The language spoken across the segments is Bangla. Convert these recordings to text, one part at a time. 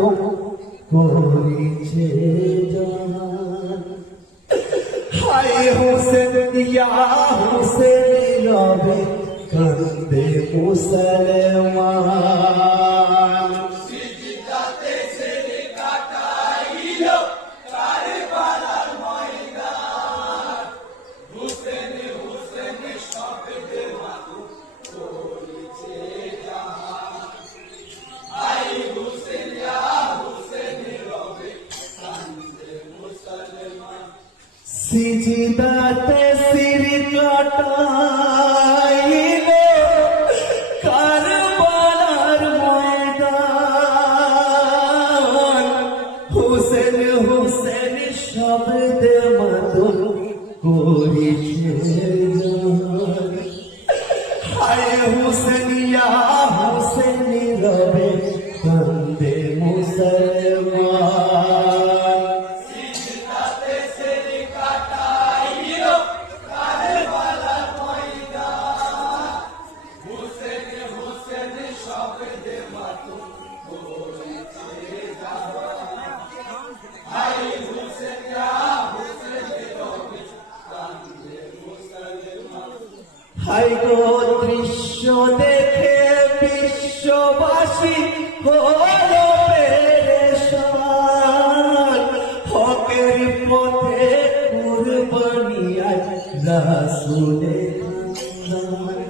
মাতম করেছে জান। হায় হোসেন ইয়া হোসেন রবে কান্দে মুসলমান। সিজদাতে সেরে কাটাইলো কারবালার ময়দান। হুসেন হুসেন শব্দে মাতম করেছে জান। আই হুসেন ইয়া হুসেন রবে কান্দে মুসলমান। সিজদাতে সির কাটাইলো কারবালার ময়দান। হুসেন হুসেন শব্দে মাতম করেছে জান। হায় হুসেন ইয়া হুসেন রবে কান্দে মুসলমান। সিজদাতে সেরে কাটাইলো কারবালার ময়দান। হুসেন হুসেন শব্দে মাতম করেছে জান। আই হুসেন ইয়া হুসেন রবে কান্দে মুসলমান। হায় গো দৃশ্য দেখে বিশ্ববাসী হলো পেরেশান। হকের পথে কুরবানি আজ রাসূলের খানদান।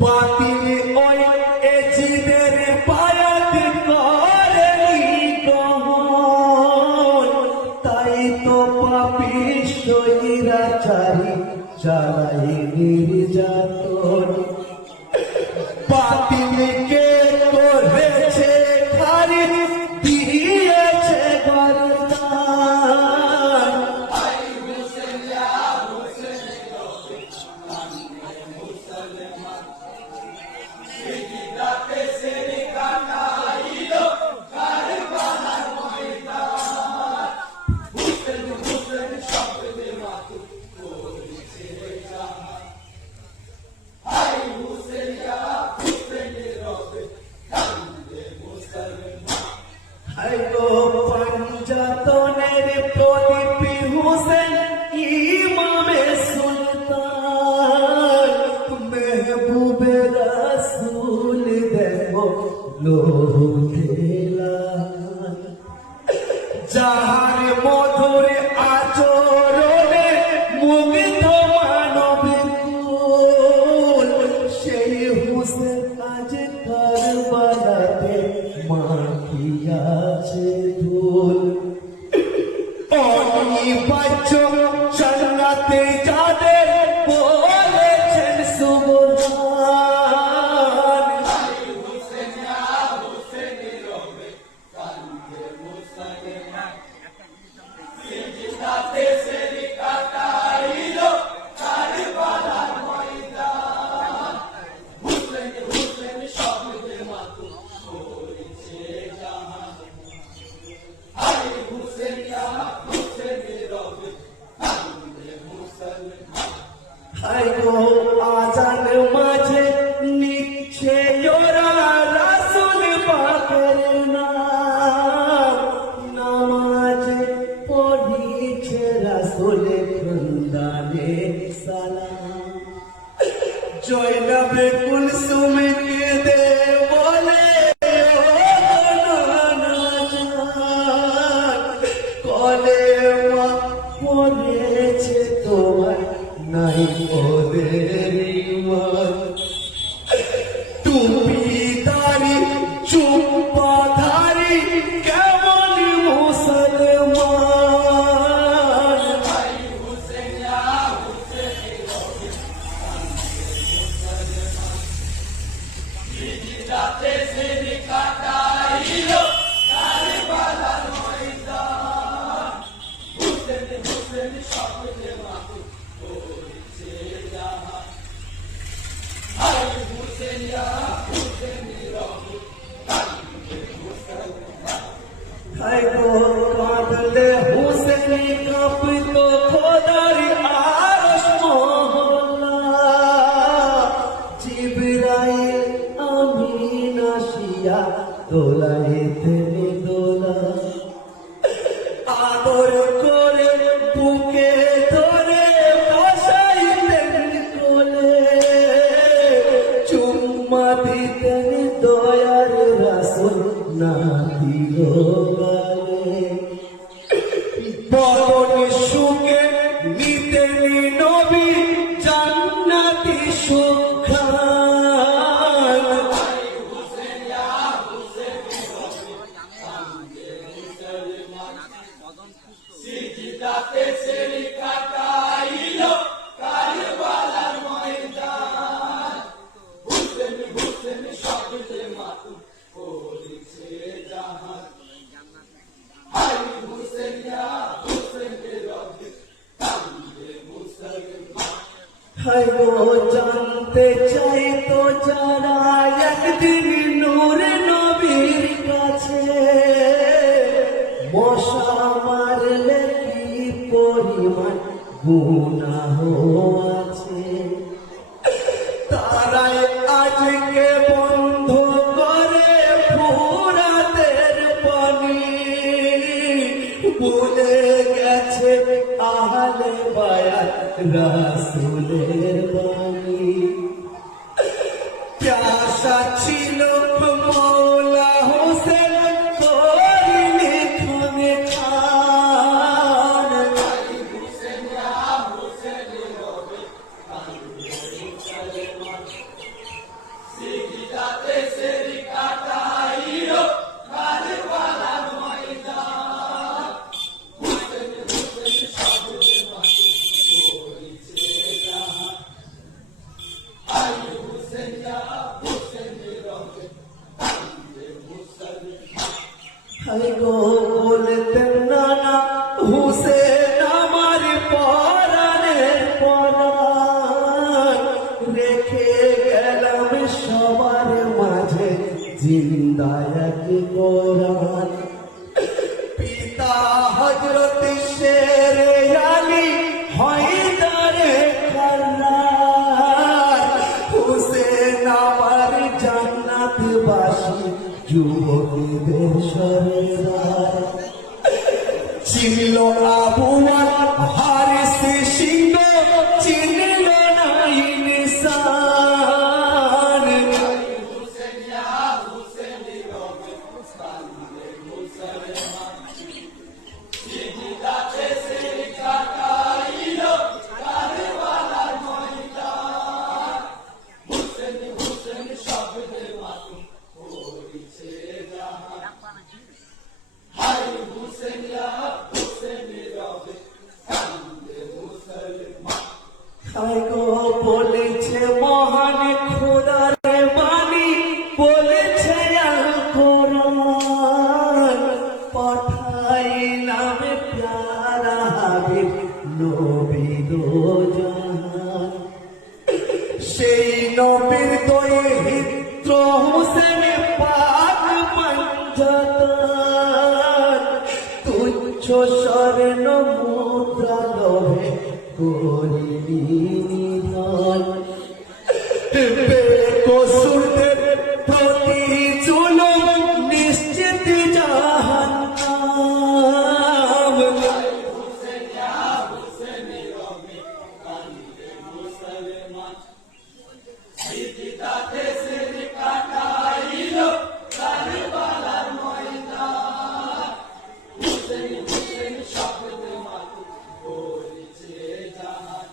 বাতিল ওই এজিদের বায়াত করেনি গ্রহণ। তাই তো পাপী স্বৈরাচারী চালাই নির্যাতন। বাতিলকে করেছে খারি দিয়েছে গর্দান। আই হুসেন ইয়া হুসেন রবে কান্দে মুসলমান। সিজদাতে সেরে কাটাইলো কারবালার ময়দান। হুসেন হুসেন শব্দে মাতম করেছে জান। আই হুসেন ইয়া হুসেন রবে কান্দে মুসলমান। হায় গো পাঞ্জাতনের প্রদীপ হুসেন ইমামে সুলতান। মেহবুবে রাসূল দেখো লোহেলান। যাহার মধুর আচরণে মুগ্ধ মানব কুল। সেই হুসেন আজ কারবালাতে মাখিয়াছে ধুল। অনিবার্য জান্নাতে যাদের বলেছেন সুবহান। আই হুসেন ইয়া হুসেন রবে কান্দে মুসলমান। সিজদাতে সেরে কাটাইলো কারবালার ময়দান। হুসেন হুসেন শব্দে মাতম করেছে জান। আই হুসেন ইয়া হুসেন রবে কান্দে মুসলমান। হায় গো আজান মাঝে নিচ্ছে ওরা রাসূল পাকের নাম। নামাজে পড়িছে রাসূল খানদানে সালাম। জয়নাবে কুলসুমকে দে বলে ও নানা জান। কলেমা পড়েছে তোমার নাই ওদের ঈমান। টুপি দাড়ি চুপাধারী কেমন মুসলমান। আই হুসেন ইয়া হুসেন রবে কান্দে মুসলমান। সিজদাতে সেরে কাটাইলো কারবালার ময়দান। হুসেন হুসেন শব্দে মাতম করেছে জান। আই হুসেন ইয়া হুসেন রবে কান্দে মুসলমান। হায় গো কাঁদলে হুসেন কাঁপতো খোদার আরশ মহল্লা। জিবরাইল আমিন আসিয়া দোলাইতে গালে বরণ সুখে নিতেন নবী জান্নাতি সুখান সিজদাতে সেরি কাটাইল কারবালার ময়দান হুসেন হুসেন শব্দে মাতু করেছে জাহান হাই হুসেন ইয়া হুসেন রবে কান্দে মুসলমান হায় গো জানতে চাই তো যারা একদিন নূর নবীর কাছে মশা মারলে কি পরিমাণ গুনাহ আছে তারাই আজকে বন্ধ করে ফুরাতের পানি ভুলে গেছে আহলে বায়াত রাসূলের বাণী প্যাসা ছিল মৌলা হোসেন করিনি খানে খান হুসেন ইয়া হুসেন রবে কান্দে মুসলমান সিজদাতে সেরি কাটাইল কারবালার ময়দান হুসেন হুসেন শব্দে মাতু করেছে জাহান হাই হুসেন ইয়া হুসেন রবে কান্দে মুসলমান হায় গো বলতেন নানা হুসেন আমার পরাণের পরাণ রেখে গেলাম সবার মাঝে জিন্দা এক কোরআন পিতা হযরত শেরে আলী হায়দারে কাররার হুসেন আমার জান্নাতবাসী যুবকদের সরদার চিনল আবু হারিস সিংহ চিনল না ইনসান হুসেন ইয়া হুসেন রবে কান্দে মুসলমান সিজদাতে সেরি কাটাইল কারবালার ময়দান হুসেন হুসেন শব্দে মাতু করেছে জাহান হাই হুসেন ইয়া হুসেন রবে কান্দে মুসলমান হায় গো বলেছে মহান খোদার বাণী বলেছে আল কোরআন পাঠাইলাম প্যারা হাবিব নবী দো জাহান সেই নবীর দৈহিত্র হোসেন পাক পঞ্জতন তুচ্ছ স্বর্ণ মুদ্রা লোভে করিনি নিধন বেকসুরদের প্রতি জুলুম নিশ্চিত জাহান্নাম হুসেন ইয়া হুসেন রবে কান্দে মুসলমান সিজদাতে সেরি কাটাইল কারবালার ময়দান হুসেন হুসেন শব্দে মাতু করেছে জাহান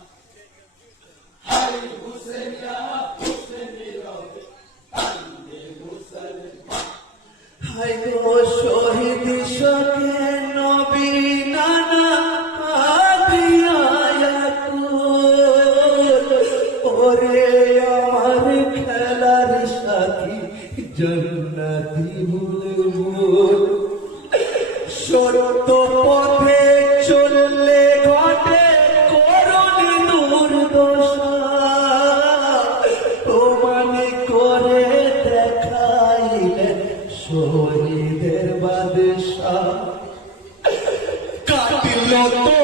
হাই হুসেন ইয়া হুসেন রবে কান্দে মুসলমান হায় গো শহীদ শোকে নবী নানা আদিয়ায়াতুল ওরে আমার খেলার সাথী জান্নাতি বুলবুল সত্য পথে চললে ঘটে করুণ দুর্দশা প্রমাণ করে দেখাইলেন শহীদের বাদশা কাটিল তো